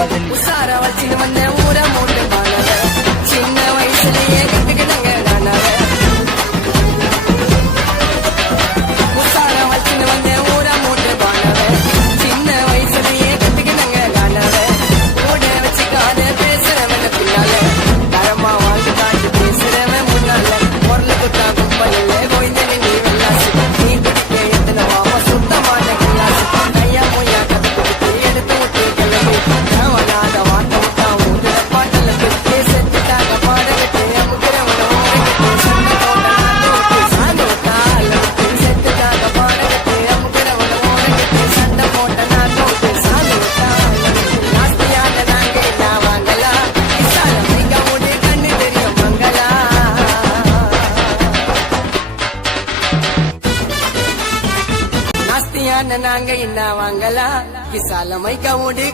உசார வச்சுன்னு வந்த ஊரை மூட்டு பானவ சின்ன வயசுலயே கட்டுக்கிட்டங்க நானவ உசார வச்சுன்னு வந்த ஊரை மூட்டு பானவ சின்ன வயசுலயே கட்டுக்கிட்டங்க நானவ கூட வச்சுக்காத பேசுறவன பின்னால தரமா வாழ்ந்து காட்டு பேசுறவன் முன்னால பொருள் குத்தா கும்பலில் கோய்ந்த நீ வெள்ளாசு நீ குடிக்க எத்தனை மாமா சுத்தமான கிளாசு கையா மொய்யா கதை கொடுத்து எடுத்து விட்டு கிளம்பி தேவனாத வார்த்தை விட்டா ஊதுற பாட்டல பெற்று செத்துட்டாங்க பாட விட்டு அமுக்கிறவன ஓரங்கிட்டு சண்டை போட்ட நாட்டு விட்டு சாந்து விட்டா அல்ல விட்டு செத்துட்டாங்க பாட விட்டு அமுக்கிறவன ஓரங்கிட்டு சண்டை போட்ட நாட்டு விட்டு சாந்து விட்டா அல்ல விட்டு நாஸ்தியான நாங்க என்ன வாங்கலா விசால மைக்க மூடி கண்ணு தெரியும் மங்களா நாஸ்தியான நாங்க என்ன வாங்கலா விசால மைக்க மூடி